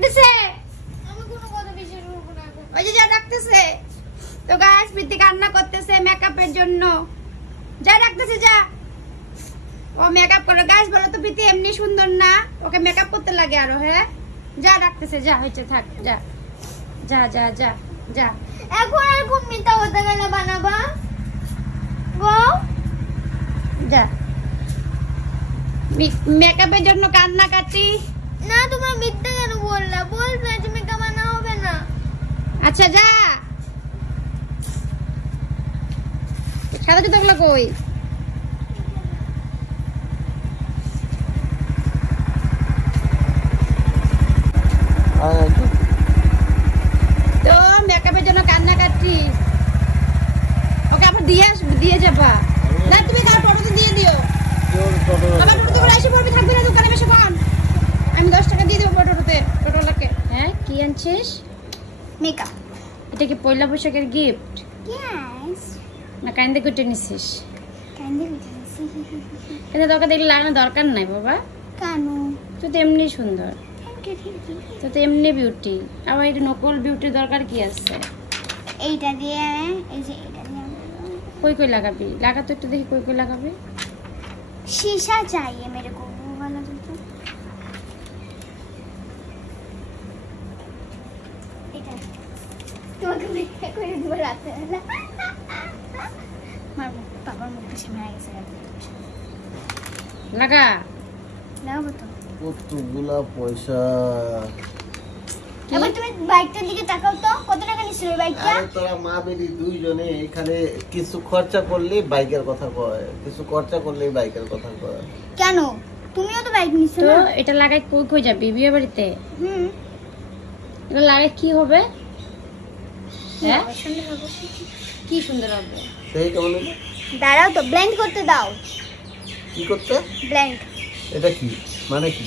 ডাকতেছে। আমি কোনো কথা বিশ্বাস করব না। ওই যে যা ডাকতেছে। তো গাইস প্রীতি কান্না করতেছে মেকআপের জন্য। যা ডাকতেছে যা। ও মেকআপ করে। গাইস বলো তো প্রীতি এমনি সুন্দর না? ওকে মেকআপ করতে লাগে আরো। হ্যাঁ যা ডাকতেছে যা হইছে থাক যা যা যা যা যা। এখন আর কোন মিথ্যা কথা গানা বানাবা গো? যা। মেকআপের জন্য কান্নাকাটি না। তোমরা মিথ্যা কেন বললা? বলবে যে মেকআপ বানা হবে না। আচ্ছা যা। সাদা জুতোগুলো কই? তো মেকআপের জন্য কান্নাকাটি। ওকে আবার দিয়ে যাবা না? তুমি তার টোটোতে দিয়ে দিও। বাবা টোটোতে করে এসে পড়বি, থাকবি না দোকানে বেশিক্ষণ। আমি 10 টাকা দিয়ে দেবো টোটোতে, টোটোলাকে। হ্যাঁ কি আনছিস? মেকআপ। এটা কি পয়লা বৈশাখের গিফট? ইয়েস। না কাইন্দে কুটে নিছিস? কাইন্দে কুটে নিছি। এটা তোকে দেখলে লাগানো দরকার নাই বাবা। কেন? তুই তো এমনি সুন্দর। তো তো এমনি বিউটি। আবার এটা নকল বিউটির দরকার কি আছে? এইটা দিয়ে এই যে এটা দিয়ে কই কই লাগাবি? লাগা তো একটু দেখি কই কই লাগাবি। शीशा चाहिए मेरे को, वो वाला तो এটা তোমাকে দেখতে করে দুবার রাতে না মারবো। বাবার মুখে সামনে গেছে লাগা লাগাবো তো। কতগুলা পয়সা। এবার তুমি বাইকটার দিকে তাকাও তো, কত টাকা নিছিল ওই বাইকটা? আরে তোরা মা বেটি দুইজনে এখানে কিছু খরচা করলে বাইকের কথা কয়, কিছু খরচা করলে বাইকের কথা কয়। কেন? তুমিও তো বাইক নিছো না। তো এটা লাগাই কই কই যাবি? বিয়ে বাড়িতে? এটা লাগাই কি হবে? হ্যাঁ সুন্দর হবে। কি সুন্দর হবে? সেই কেমন হবে? দাঁড়াও তো ব্লেন্ড করতে দাও। কি করতে? ব্লেন্ড। এটা কি মানে কি?